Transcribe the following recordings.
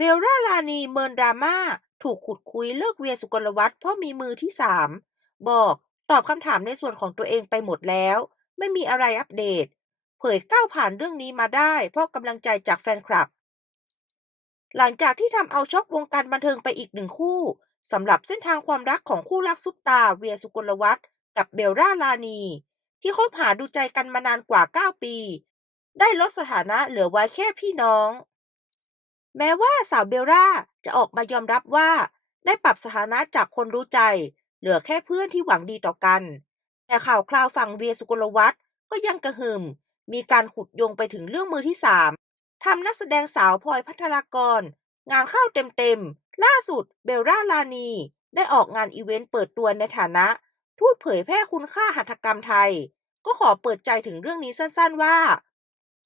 เบลล่าลานีเมินดราม่าถูกขุดคุยเลิกเวียสุกลวัฒน์เพราะมีมือที่สามบอกตอบคำถามในส่วนของตัวเองไปหมดแล้ว ไม่มีอะไรอัปเดต เผยก้าวผ่านเรื่องนี้มาได้ เพราะกำลังใจจากแฟนคลับ หลังจากที่ทำเอาช็อกวงการบันเทิงไปอีกหนึ่งคู่สำหรับเส้นทางความรักของคู่รักซุปตาเวียสุกลวัฒน์กับเบลล่าลานี ที่คบหาดูใจกันมานานกว่า 9 ปี ได้ลดสถานะเหลือไว้แค่พี่น้อง แม้ว่าสาวเบลล่าจะออกมายอมรับว่า ได้ปรับสถานะจากคนรู้ใจ เหลือแค่เพื่อนที่หวังดีต่อกัน แต่ข่าวคราวฝั่งเวียสุกลวัฒน์ก็ยังกระหึ่ม มีการขุดโยงไปถึงเรื่องมือที่สามทำนักแสดงสาวพลอยพัทรากร งานเข้าเต็มๆ ล่าสุดเบลล่าลานี ได้ออกงานอีเวนต์เปิดตัวในฐานะ ทูตเผยแพร่คุณค่าหัตถกรรมไทย ก็ขอเปิดใจถึงเรื่องนี้สั้นๆว่า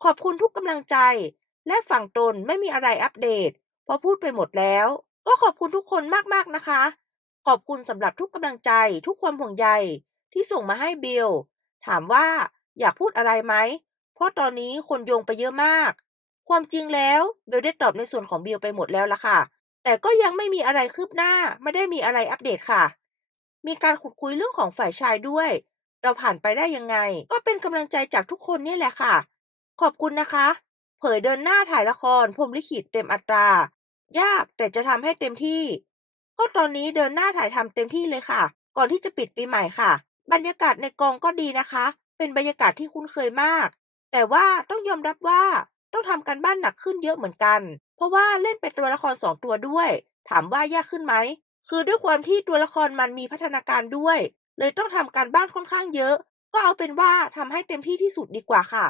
ขอบคุณทุกกำลังใจ และฝั่งตนไม่มีอะไรอัปเดตพราะพูดไปหมดแล้ว ก็ขอบคุณทุกคนมากๆนะคะ ขอบคุณสำหรับทุกกำลังใจทุกความห่วงใยที่ส่งมาให้บิลถามว่าอยากพูดอะไรไหม เพราะตอนนี้คนโยงไปเยอะมาก ความจริงแล้วเบลได้ตอบในส่วนของบิลไปหมดแล้วละค่ะ แต่ก็ยังไม่มีอะไรคืบหน้าไม่ได้มีอะไรอัปเดตค่ะ มีการขุดคุยเรื่องของฝ่ายชายด้วย เราผ่านไปได้ยังไง ก็เป็นกำลังใจจากทุกคนนี่แหละค่ะ ขอบคุณนะคะ เผยเดินหน้าถ่ายละครพรมลิขิตเต็มอัตรา ยากแต่จะทำให้เต็มที่ ก็ตอนนี้เดินหน้าถ่ายทำเต็มที่เลยค่ะ ก่อนที่จะปิดปีใหม่ค่ะ บรรยากาศในกองก็ดีนะคะ เป็นบรรยากาศที่คุ้นเคยมาก แต่ว่าต้องยอมรับว่าต้องทำการบ้านหนักขึ้นเยอะเหมือนกัน เพราะว่าเล่นเป็นตัวละครสองตัวด้วย ถามว่ายากขึ้นไหม คือด้วยความที่ตัวละครมันมีพัฒนาการด้วย เลยต้องทำการบ้านค่อนข้างเยอะ ก็เอาเป็นว่าทำให้เต็มที่ที่สุดดีกว่าค่ะ